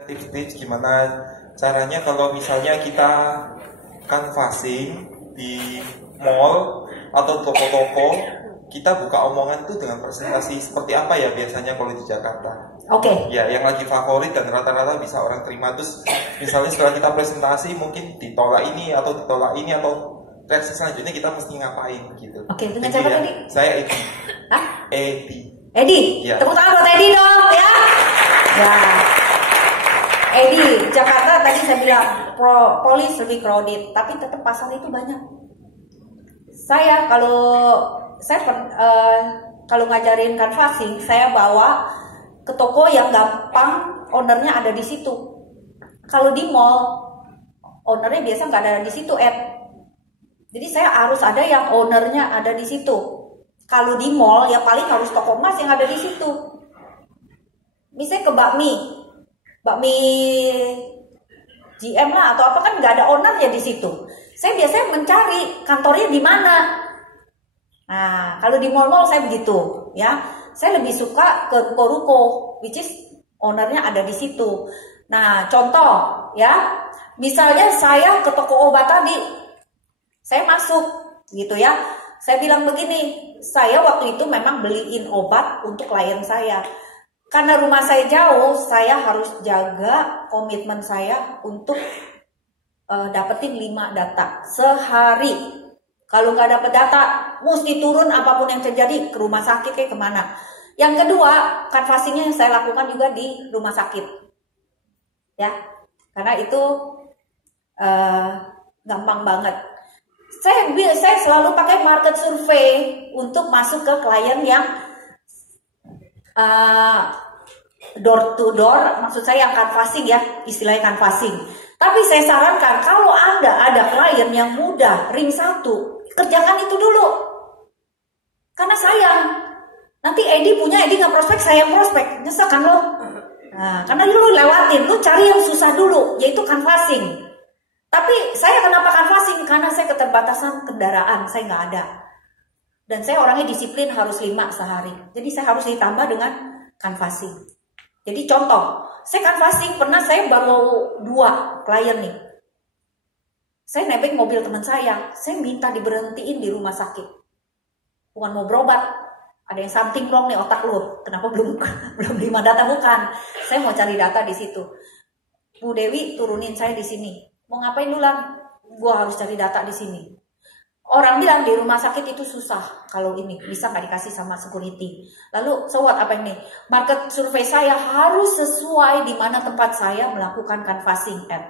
tips-tips gimana caranya kalau misalnya kita canvassing di mall atau toko-toko, kita buka omongan tuh dengan presentasi seperti apa ya biasanya kalau di Jakarta. Oke. Ya, yang lagi favorit dan rata-rata bisa orang terima. Terus misalnya setelah kita presentasi mungkin ditolak ini atau reaksi selanjutnya kita mesti ngapain gitu. Oke, dengan Jadi siapa ya, tadi? saya Edi. Hah? Edi. Edi. Ya. Tepuk tangan buat Edi dong ya. Ya. Edi, Jakarta tadi saya bilang polis lebih crowded, tapi tetap pasar itu banyak. Saya kalau ngajarin canvassing, saya bawa ke toko yang gampang ownernya ada di situ. Kalau di mall, ownernya biasa nggak ada di situ, Ed. Jadi saya harus ada yang ownernya ada di situ. Kalau di mall, ya paling harus toko emas yang ada di situ. Misalnya ke bakmi GM lah atau apa, kan nggak ada ownernya di situ. Saya biasanya mencari kantornya di mana. Nah, kalau di mall-mall saya begitu, ya. Saya lebih suka ke ruko-ruko, which is ownernya ada di situ. Nah, contoh, ya. Misalnya saya ke toko obat tadi, saya masuk, gitu ya. Saya bilang begini, saya waktu itu memang beliin obat untuk klien saya. Karena rumah saya jauh, saya harus jaga komitmen saya untuk dapetin 5 data sehari. Kalau nggak dapet data, mesti turun apapun yang terjadi ke rumah sakit kayak kemana. Yang kedua, canvassingnya yang saya lakukan juga di rumah sakit, ya, karena itu gampang banget. Saya selalu pakai market survey untuk masuk ke klien yang door to door, maksud saya yang canvassing ya, istilahnya canvassing. Tapi saya sarankan kalau Anda ada klien yang muda, ring 1, kerjakan itu dulu. Karena sayang, nanti Edi nggak prospek, saya yang prospek, nyesek kan lo? Nah, karena lu lewatin, lu cari yang susah dulu, yaitu canvassing. Tapi saya kenapa canvassing? Karena saya keterbatasan kendaraan, saya nggak ada. Dan saya orangnya disiplin harus 5 sehari. Jadi saya harus ditambah dengan canvassing. Jadi contoh, saya canvassing pernah saya baru 2 klien nih. Saya nebeng mobil teman saya minta diberhentiin di rumah sakit. Bukan mau berobat, ada yang something wrong nih otak lu. Kenapa belum 5 data, bukan? Saya mau cari data di situ. Bu Dewi turunin saya di sini. Mau ngapain dulu lah? Gua harus cari data di sini. Orang bilang di rumah sakit itu susah kalau ini bisa nggak dikasih sama security. Lalu so what, apa ini? Market survei saya harus sesuai di mana tempat saya melakukan canvassing ad.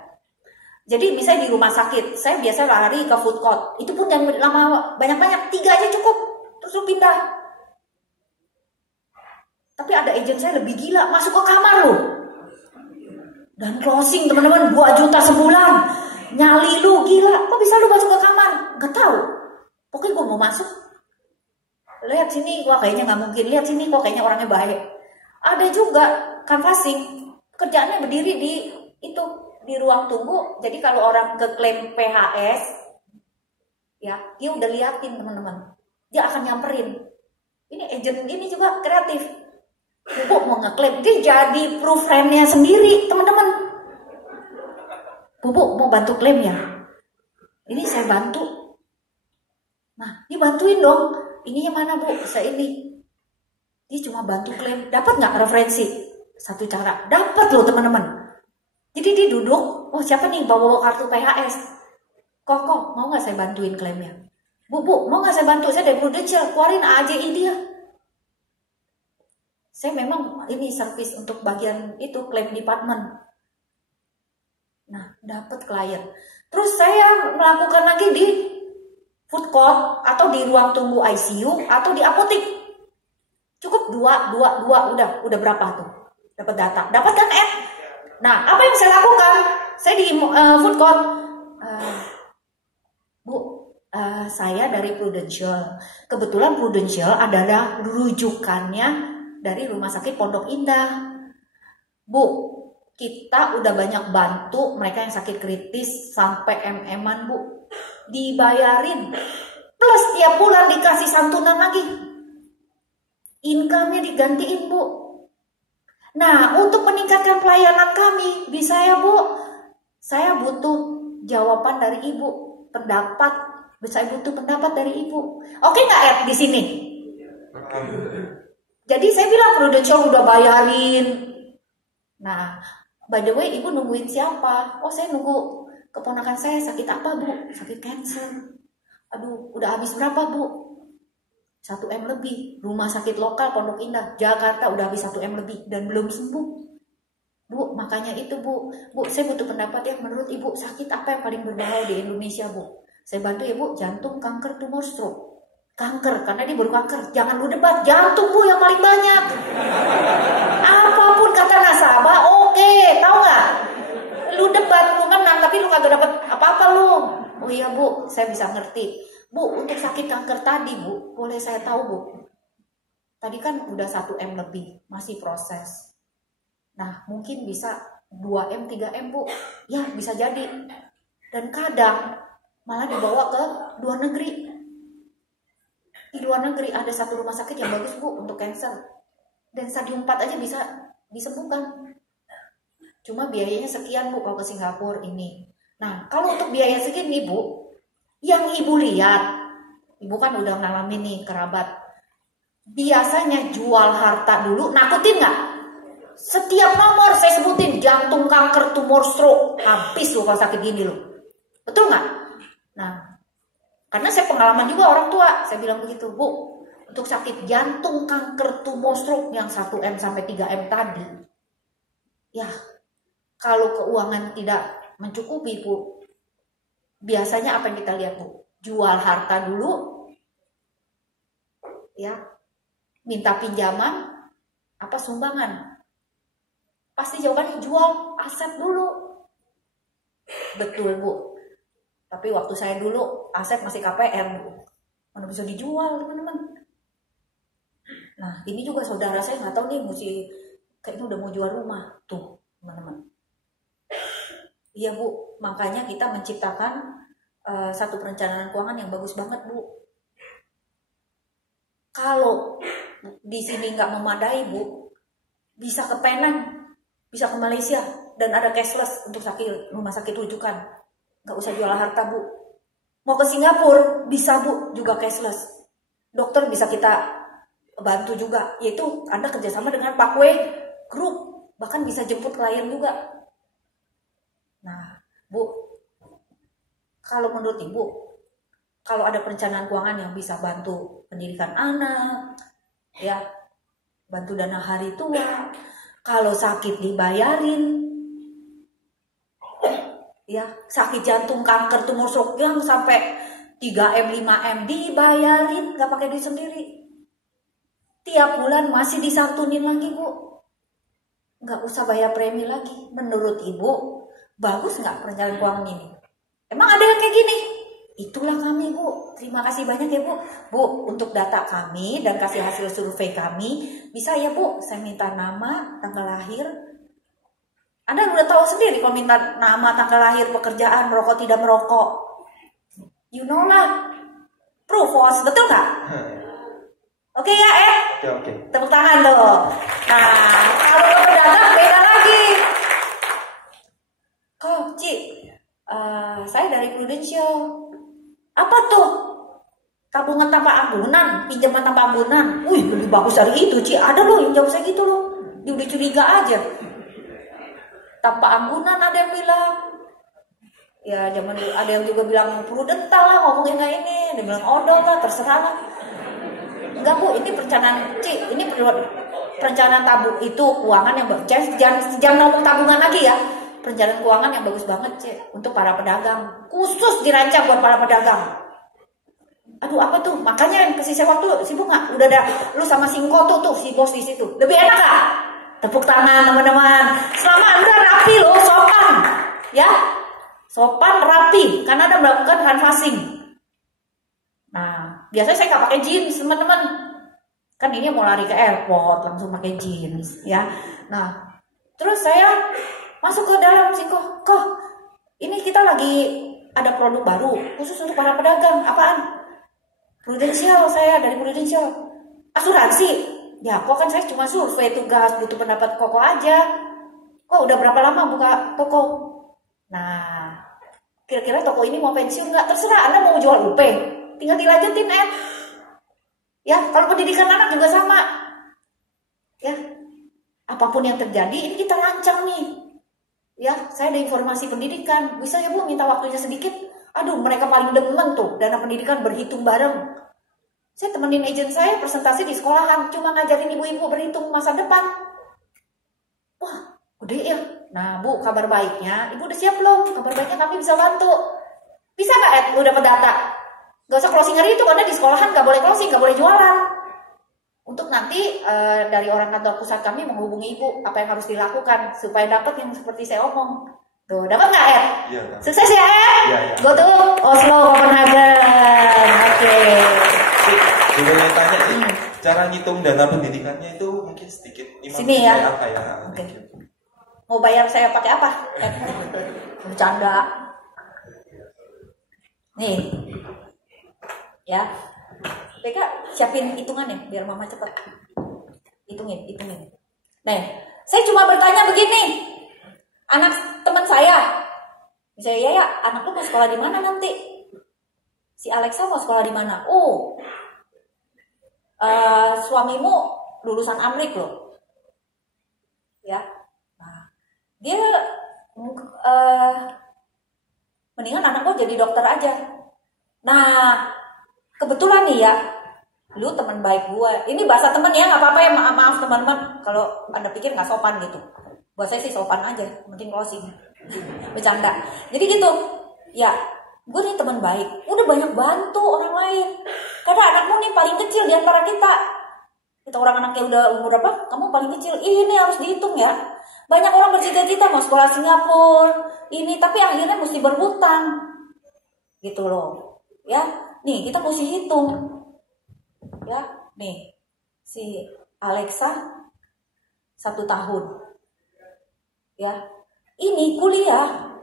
Jadi misalnya di rumah sakit, saya biasa lari ke food court. Itu pun jangan lama banyak-banyak, 3 aja cukup. Terus lu pindah. Tapi ada agent saya lebih gila, masuk ke kamar lu. Dan closing teman-teman 2 juta sebulan. Nyali lu gila, kok bisa lu masuk ke kamar? Gak tahu. Pokoknya gue mau masuk. Lihat sini, wah kayaknya gak mungkin. Lihat sini, kok kayaknya orangnya baik. Ada juga canvassing, kerjaannya berdiri di ruang tunggu. Jadi kalau orang ke klaim PHS, ya dia udah liatin teman-teman. Dia akan nyamperin. Ini agent ini juga kreatif. Bu mau ngeklaim, dia jadi proof friend-nya sendiri, teman-teman. Bu mau bantu klaim ya? Ini saya bantu. Nah, ini bantuin dong. Ininya mana bu? Saya ini. Dia cuma bantu klaim. Dapat nggak referensi? Satu cara. Dapat loh teman-teman. Jadi dia duduk. Oh siapa nih bawa kartu PHS? Kok mau nggak saya bantuin klaimnya? Bu mau nggak saya bantu? Saya dari Prudential. Keluarin AJI dia. Saya memang ini servis untuk bagian itu klaim department. Nah, dapat klien. Terus saya melakukan lagi di food court atau di ruang tunggu ICU atau di apotek. Cukup 2 udah berapa tuh? Dapat data. Dapat kan Ed? Nah, apa yang saya lakukan? Saya di food court. Bu, saya dari Prudential. Kebetulan Prudential adalah rujukannya dari Rumah Sakit Pondok Indah. Bu, kita udah banyak bantu mereka yang sakit kritis sampai MM-an bu, dibayarin plus tiap bulan dikasih santunan lagi, income-nya digantiin bu. Nah, untuk meningkatkan pelayanan kami, bisa ya Bu, saya butuh jawaban dari Ibu, pendapat, saya butuh pendapat dari Ibu. Oke nggak Ed di sini? Jadi saya bilang Prudential udah bayarin. Nah, by the way Ibu nungguin siapa? Oh, saya nunggu keponakan saya sakit apa Bu? Sakit cancer. Aduh, udah habis berapa Bu? 1M lebih. Rumah sakit lokal Pondok Indah, Jakarta udah habis 1M lebih dan belum sembuh. Bu, makanya itu Bu, saya butuh pendapat ya, menurut Ibu sakit apa yang paling berbahaya di Indonesia Bu? Saya bantu ya Bu, jantung, kanker, tumor, stroke. Kanker, karena dia baru kanker. Jangan lu debat, jantung Bu yang paling banyak. Apapun kata nasabah, oke, tahu nggak? Lu debat, lu menang, tapi lu kagak dapet apa-apa lu. Oh iya Bu, saya bisa ngerti. Bu, untuk sakit kanker tadi Bu, boleh saya tahu Bu? Tadi kan udah 1M lebih, masih proses. Nah, mungkin bisa 2M, 3M Bu. Ya, bisa jadi. Dan kadang malah dibawa ke luar negeri. Di luar negeri ada satu rumah sakit yang bagus Bu untuk cancer. Dan stadium 4 aja bisa disembuhkan. Cuma biayanya sekian Bu kalau ke Singapura ini. Nah, kalau untuk biaya segini Bu, yang Ibu lihat, Ibu kan udah ngalamin nih kerabat. Biasanya jual harta dulu, nakutin nggak? Setiap nomor saya sebutin, jantung, kanker, tumor, stroke, habis loh kalau sakit gini loh. Betul nggak? Nah, karena saya pengalaman juga orang tua, saya bilang begitu, Bu, untuk sakit jantung, kanker, tumor, stroke yang 1M sampai 3M tadi, ya kalau keuangan tidak mencukupi Bu, biasanya apa yang kita lihat Bu? Jual harta dulu, ya, minta pinjaman, apa sumbangan? Pasti jawabannya jual aset dulu. Betul Bu. Tapi waktu saya dulu aset masih KPR Bu. Mana bisa dijual teman-teman. Nah ini juga saudara saya nggak tahu nih mesti kayaknya udah mau jual rumah tuh teman-teman. Iya Bu, makanya kita menciptakan satu perencanaan keuangan yang bagus banget Bu. Kalau di sini nggak memadai Bu, bisa ke Penang, bisa ke Malaysia, dan ada cashless untuk rumah sakit rujukan. Nggak usah jual harta Bu. Mau ke Singapura, bisa Bu, juga cashless. Dokter bisa kita bantu juga, yaitu Anda kerjasama dengan Parkway Group, bahkan bisa jemput klien juga. Nah Bu, kalau menurut Ibu, kalau ada perencanaan keuangan yang bisa bantu pendidikan anak, ya, bantu dana hari tua, kalau sakit dibayarin, ya, sakit jantung, kanker, tumor, stroke yang sampai 3M, 5M dibayarin, nggak pakai duit sendiri. Tiap bulan masih disantunin lagi Bu, nggak usah bayar premi lagi. Menurut Ibu, bagus nggak perencanaan keuangan ini? Emang ada yang kayak gini? Itulah kami Bu. Terima kasih banyak ya Bu. Bu, untuk data kami dan kasih hasil survei kami, bisa ya Bu, saya minta nama, tanggal lahir. Anda udah tahu sendiri kalau minta nama, tanggal lahir, pekerjaan, merokok, tidak merokok. You know lah. Proof was, betul nggak? Oke ya Oke. Tepuk tangan loh. Nah, kalau pedagang beda lagi. Kok, Ci, saya dari Prudential. Apa tuh? Tabungan tanpa ambunan, pinjaman tanpa ambunan. Wih, lebih bagus dari itu, Ci. Ada loh yang jawab saya gitu loh. Dia udah curiga aja. Tanpa ambunan ada yang bilang. Ya, zaman dulu ada yang juga bilang prudental lah ngomongin kayak ini. Dia bilang odol lah, terserah lah. Enggak Bu, ini perencanaan, Ci. Ini perencanaan tabung itu keuangan yang bagus. Jangan ngomong tabungan lagi ya. Perencanaan keuangan yang bagus banget Cik, untuk para pedagang, khusus dirancang buat para pedagang. Aduh apa tuh, makanya yang kasih saya waktu sibuk nggak? Udah ada lu sama Singko tuh si bos di situ, lebih enak gak? Tepuk tangan teman-teman. Selama Anda rapi loh, sopan ya, sopan rapi karena Anda melakukan canvassing. Nah biasanya saya nggak pakai jeans teman-teman, kan ini mau lari ke airport langsung pakai jeans ya. Nah terus saya masuk ke dalam Singko, kok ini kita lagi ada produk baru khusus untuk para pedagang. Apaan? Prudential, saya dari Prudential. Asuransi? Ya kok kan saya cuma survei tugas, butuh pendapat Koko aja. Kok udah berapa lama buka toko? Nah, kira-kira toko ini mau pensiun nggak? Terserah, Anda mau jual UP, tinggal dilanjutin ya. Kalau pendidikan anak juga sama. Ya, apapun yang terjadi, ini kita rancang nih. Ya, saya ada informasi pendidikan, bisa ya Bu minta waktunya sedikit? Aduh, mereka paling demen tuh, dana pendidikan berhitung bareng. Saya temenin agent saya presentasi di sekolahan, cuma ngajarin ibu-ibu berhitung masa depan. Wah, gede ya. Nah Bu, kabar baiknya, Ibu udah siap belum? Kabar baiknya kami bisa bantu. Bisa nggak Ed, lu dapat data? Gak usah closing hari itu, karena di sekolahan nggak boleh closing, nggak boleh jualan. Untuk nanti dari orang kantor pusat kami menghubungi Ibu, apa yang harus dilakukan, supaya dapat yang seperti saya omong. Tuh, dapat nggak Ed? Iya. Sukses ya Ed? Iya. Go to Oslo, Copenhagen. Oke. Boleh tanya cara ngitung dana pendidikannya itu mungkin sedikit Sini ya. Apa ya? Oke. Mau bayar saya pakai apa? Bercanda. Nih. Ya. Beka siapin hitungannya biar mama cepat. Hitungin. Nah, saya cuma bertanya begini. Anak teman saya. Misalnya ya, anak lu mau sekolah di mana nanti? Si Alexa mau sekolah di mana? Oh. Suamimu lulusan Amrik loh, ya. Nah, dia mendingan anak gue jadi dokter aja. Nah, kebetulan nih ya, lu teman baik gue. Ini bahasa teman ya, nggak apa-apa ya, maaf teman-teman kalau Anda pikir nggak sopan gitu. Buat saya sih sopan aja, penting closing. Bercanda. Jadi gitu, ya. Gue nih teman baik, udah banyak bantu orang lain. Karena anakmu nih paling kecil di antara kita. Kita orang anaknya udah umur berapa? Kamu paling kecil. Ini harus dihitung ya. Banyak orang bercita-cita mau sekolah Singapura, ini tapi akhirnya mesti berhutang. Gitu loh. Ya, nih kita mesti hitung. Ya, nih si Alexa 1 tahun. Ya, ini kuliah.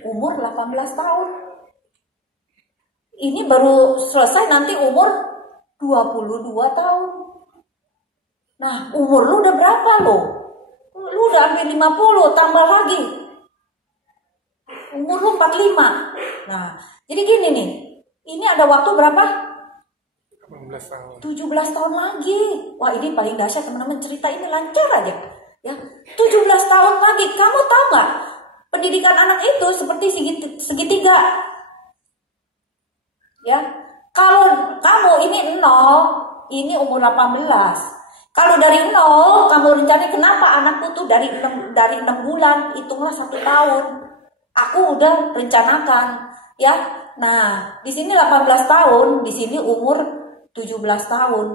Umur 18 tahun. Ini baru selesai nanti umur 22 tahun. Nah, umur lu udah berapa lo? Lu udah hampir 50, tambah lagi. Umur lu 45. Nah, jadi gini nih. Ini ada waktu berapa? 18 tahun. 17 tahun lagi. Wah, ini paling dahsyat teman-teman, cerita ini lancar aja. Ya, 17 tahun lagi. Kamu tahu nggak? Pendidikan anak itu seperti segitiga. Ya. Kalau kamu ini 0, ini umur 18. Kalau dari 0, kamu rencanain kenapa anakku tuh dari 6 bulan, hitunglah 1 tahun. Aku udah rencanakan, ya. Nah, di sini 18 tahun, di sini umur 17 tahun.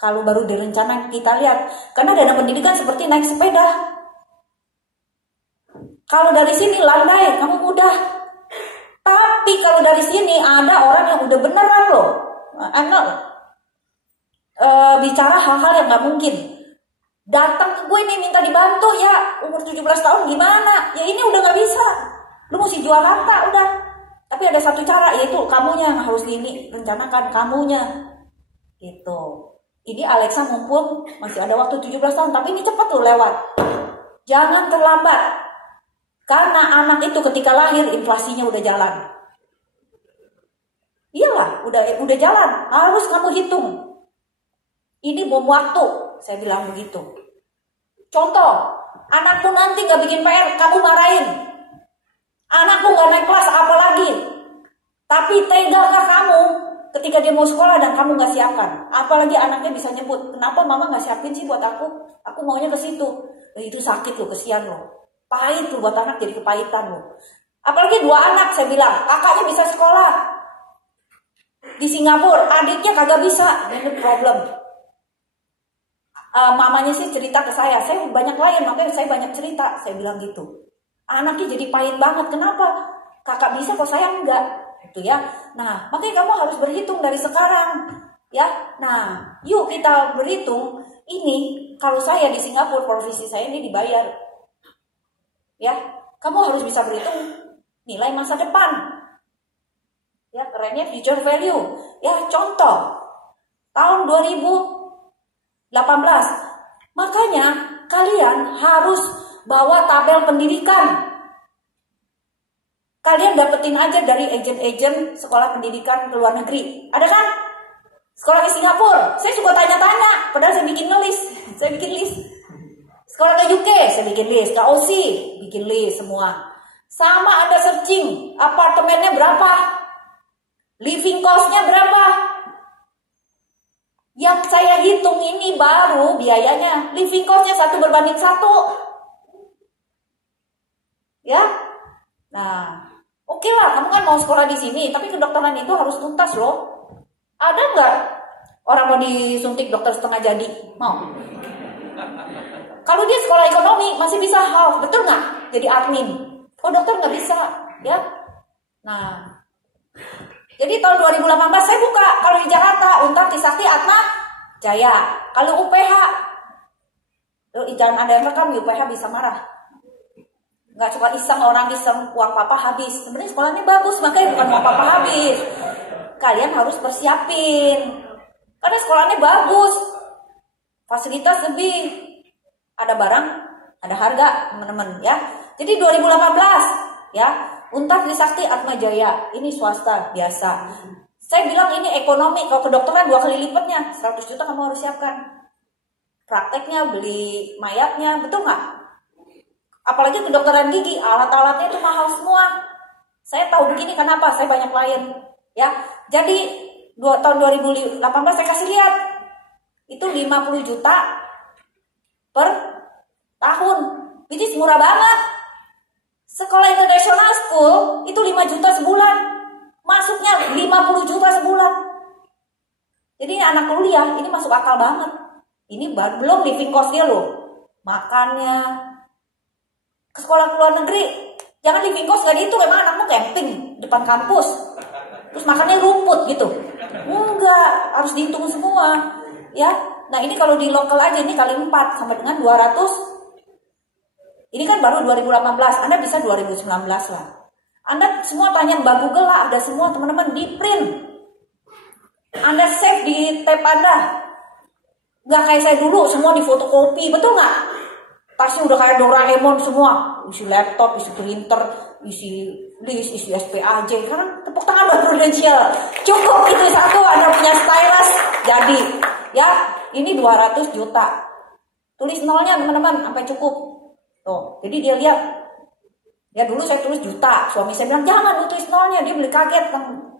Kalau baru direncanakan, kita lihat. Karena dana pendidikan seperti naik sepeda. Kalau dari sini landai, kamu mudah. Tapi kalau dari sini ada orang yang udah beneran loh. Bicara hal-hal yang gak mungkin. Datang ke gue nih minta dibantu ya. Umur 17 tahun gimana? Ya ini udah gak bisa. Lu mesti jual harta udah. Tapi ada satu cara, yaitu kamunya yang harus rencanakan kamunya. Gitu. Ini Alexa mumpung masih ada waktu 17 tahun. Tapi ini cepet tuh lewat. Jangan terlambat. Karena anak itu ketika lahir inflasinya udah jalan. Iyalah, udah jalan. Harus kamu hitung. Ini bom waktu, saya bilang begitu. Contoh, anakmu nanti gak bikin PR, kamu marahin. Anakmu gak naik kelas, apalagi. Tapi tega gak kamu ketika dia mau sekolah dan kamu gak siapkan. Apalagi anaknya bisa nyebut, kenapa mama gak siapin sih buat aku? Aku maunya ke situ. Itu sakit loh, kesian loh. Pahit tuh buat anak, jadi kepahitan loh. Apalagi 2 anak, saya bilang, kakaknya bisa sekolah di Singapura, adiknya kagak bisa. Ini problem. Mamanya sih cerita ke saya banyak klien, makanya saya banyak cerita. Saya bilang gitu. Anaknya jadi pahit banget, kenapa? Kakak bisa kok saya enggak. Gitu ya. Nah, makanya kamu harus berhitung dari sekarang. Ya, nah, yuk kita berhitung. Ini kalau saya di Singapura, profesi saya ini dibayar. Ya, kamu harus bisa berhitung nilai masa depan. Ya, kerennya future value. Ya, contoh tahun 2015 18. Makanya kalian harus bawa tabel pendidikan. Kalian dapetin aja dari agen-agen sekolah pendidikan ke luar negeri. Ada kan? Sekolah di Singapura, saya suka tanya-tanya, padahal saya bikin list. Saya bikin list. Sekolah ke UK, saya bikin list. Ke Aussie, bikin list semua. Sama Anda searching, apartemennya berapa? Living cost-nya berapa? Yang saya hitung ini baru biayanya. Living cost-nya 1:1. Ya? Nah, oke lah, kamu kan mau sekolah di sini, tapi kedokteran itu harus tuntas loh. Ada nggak orang mau disuntik dokter setengah jadi? Mau? Kalau dia sekolah ekonomi masih bisa half, betul nggak? Jadi admin. Oh dokter nggak bisa, ya? Nah, jadi tahun 2018 saya buka kalau di Jakarta Untar, Trisakti, Atma Jaya. Kalau UPH, jangan ada yang rekam, UPH bisa marah. Nggak suka iseng, orang iseng, uang papa habis. Sebenarnya sekolahnya bagus, makanya bukan uang papa habis. Kalian harus persiapin. Karena sekolahnya bagus. Fasilitas lebih. Ada barang, ada harga, teman-teman ya. Jadi 2018 ya, Untar, Trisakti, Atma Jaya. Ini swasta biasa. Saya bilang ini ekonomi, kalau kedokteran 2 kali lipatnya. 100 juta kamu harus siapkan. Prakteknya, beli mayatnya, betul nggak? Apalagi kedokteran gigi, alat-alatnya itu mahal semua. Saya tahu begini kenapa, saya banyak klien. Ya, jadi tahun 2018 saya kasih lihat itu 50 juta per tahun, ini murah banget. Sekolah international school itu 5 juta sebulan, masuknya 50 juta sebulan. Jadi ini anak kuliah, ini masuk akal banget. Ini belum living cost-nya loh, makannya. Ke sekolah ke luar negeri, jangan living cost gak dihitung, emang anakmu camping depan kampus. Terus makannya rumput gitu. Enggak, harus dihitung semua. Ya. Nah, ini kalau di lokal aja ini kali 4 sama dengan 200. Ini kan baru 2018, Anda bisa 2019 lah. Anda semua tanya Mbak Google lah, ada semua teman-teman di print. Anda save di tab Anda. Enggak kayak saya dulu, semua di fotokopi, betul nggak? Tasnya udah kayak Doraemon semua, isi laptop, isi printer, isi list, isi SPAJ. Karena tepuk tangan buat Prudential. Cukup itu satu, Anda punya stylus, jadi. Ya, ini 200 juta. Tulis nolnya teman-teman, sampai cukup. Tuh, jadi dia lihat. Ya dulu saya tulis juta, suami saya bilang jangan lu tulis nolnya, dia beli kaget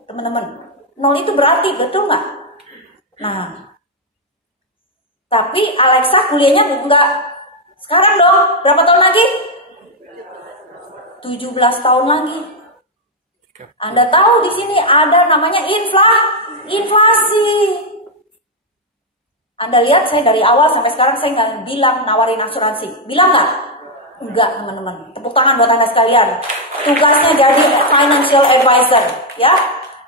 teman-teman. Nol itu berarti, betul nggak? Nah, tapi Alexa kuliahnya enggak. Sekarang dong, berapa tahun lagi? 17 tahun lagi. Anda tahu di sini ada namanya inflasi. Anda lihat saya dari awal sampai sekarang saya nggak bilang nawarin asuransi. Bilang nggak? Enggak teman-teman. Tepuk tangan buat Anda sekalian. Tugasnya jadi financial advisor. Ya,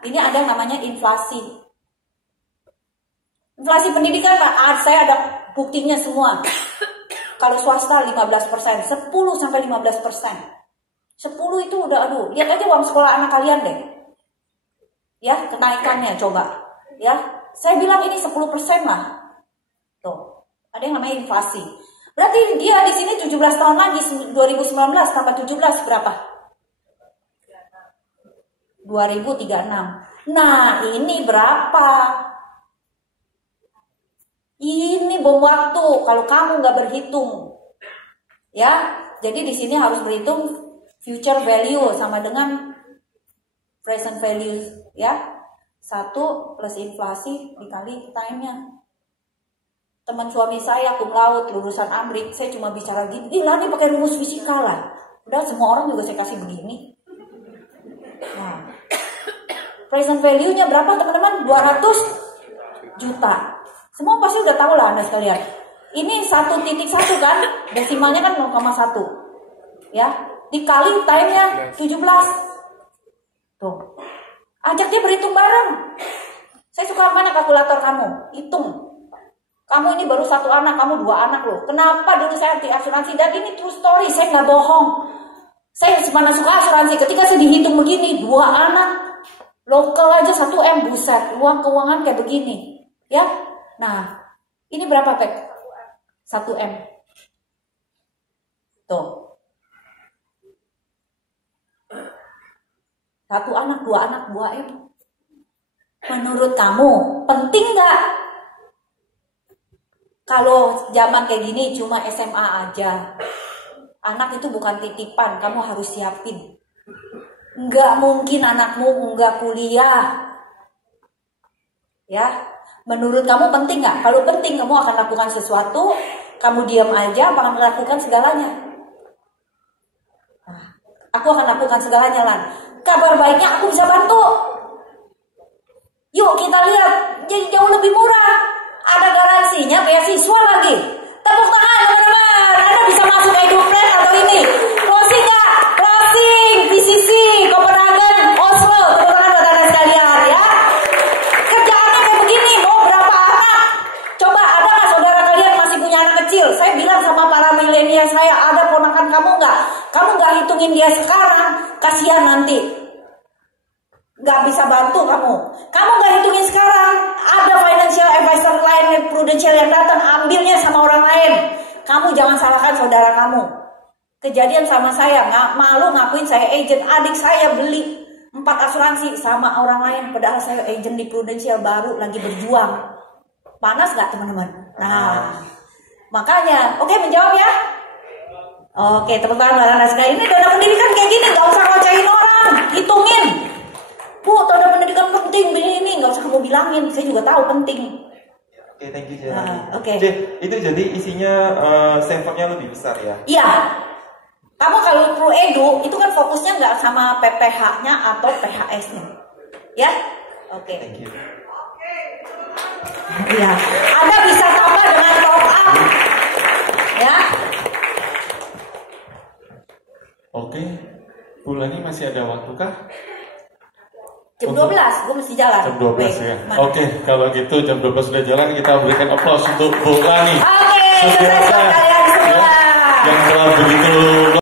ini ada namanya inflasi. Inflasi pendidikan Pak, saya ada buktinya semua. Kalau swasta 15%, 10 sampai 15%. 10 itu udah aduh, lihat aja uang sekolah anak kalian deh. Ya, kenaikannya coba. Ya, saya bilang ini 10% lah. Tuh, ada yang namanya inflasi. Berarti dia di sini 17 tahun lagi, 2019 tambah 17 berapa? 2036. Nah, ini berapa? Ini bom waktu kalau kamu nggak berhitung, ya. Jadi di sini harus berhitung future value sama dengan present value, ya. 1 plus inflasi dikali time-nya. Teman suami saya cum laude lulusan Amrik, saya cuma bicara gini, lah nih pakai rumus fisika lah. Udah semua orang juga saya kasih begini. Nah, present value-nya berapa teman-teman? 200 juta. Semua pasti udah tahu lah Anda sekalian. Ini 1.1 kan, desimalnya kan 0,1. Ya, dikali time-nya 17. Tuh. Ajak dia berhitung bareng. Saya suka mana kalkulator kamu? Hitung. Kamu ini baru 1 anak, kamu 2 anak loh. Kenapa dulu saya anti asuransi? Dan ini true story, saya nggak bohong. Saya mana suka asuransi. Ketika saya dihitung begini, 2 anak, lokal aja 1 M, buset. Uang keuangan kayak begini. Ya. Nah, Ini berapa, Pek? 1 M. Tuh. 1 anak, 2 anak, 2 M. Menurut kamu, penting nggak? Kalau zaman kayak gini cuma SMA aja. Anak itu bukan titipan, kamu harus siapin. Nggak mungkin anakmu nggak kuliah. Ya, menurut kamu penting nggak? Kalau penting, kamu akan lakukan sesuatu, kamu diam aja, akan melakukan segalanya. Nah, aku akan lakukan segalanya, Lan. Kabar baiknya aku bisa bantu. Yuk kita lihat, jadi jauh lebih murah. Ada garansinya, beasiswa lagi. Tepuk tangan teman-teman. Anda bisa masuk EduPlan atau ini. Closing nggak? Closing, PCC, Copenhagen, Oslo. Tepuk tangan buat Anda sekalian ya. Kerjaannya kayak begini, mau berapa anak? Coba ada nggak saudara kalian masih punya anak kecil? Saya bilang sama para milenial saya, ada ponakan kamu nggak? Kamu nggak hitungin dia sekarang, kasihan nanti. Nggak bisa bantu kamu. Kamu nggak hitungin sekarang, ada financial advisor lain, prudential yang datang, ambilnya sama orang lain. Kamu jangan salahkan saudara kamu. Kejadian sama saya, nggak malu ngakuin saya agent. Adik saya beli 4 asuransi sama orang lain, padahal saya agent di prudential baru lagi berjuang. Panas nggak teman-teman? Nah, makanya, oke menjawab ya. Oke, teman-teman, Anda sekalian, ini dana pendidikan kayak gini, nggak usah ngocehin orang, hitungin. Bu, dana pendidikan penting, ini nggak usah kamu bilangin, saya juga tahu penting. Oke, thank you Jen. Oke. Itu jadi isinya sampelnya lebih besar ya? Iya. Kamu kalau Pro Edu itu kan fokusnya nggak sama PPH-nya atau PHS-nya, ya? Oke. Thank you. Iya. Anda bisa tambah dengan top up, ya? Oke, Bu Lani masih ada waktu kah? Jam 12, gue mesti jalan. Jam 12 Baik, ya. mana? Oke, kalau gitu jam 12 sudah jalan, kita berikan aplaus untuk Bu Lani. Oke, sukses buat kalian semua. Yang telah begitu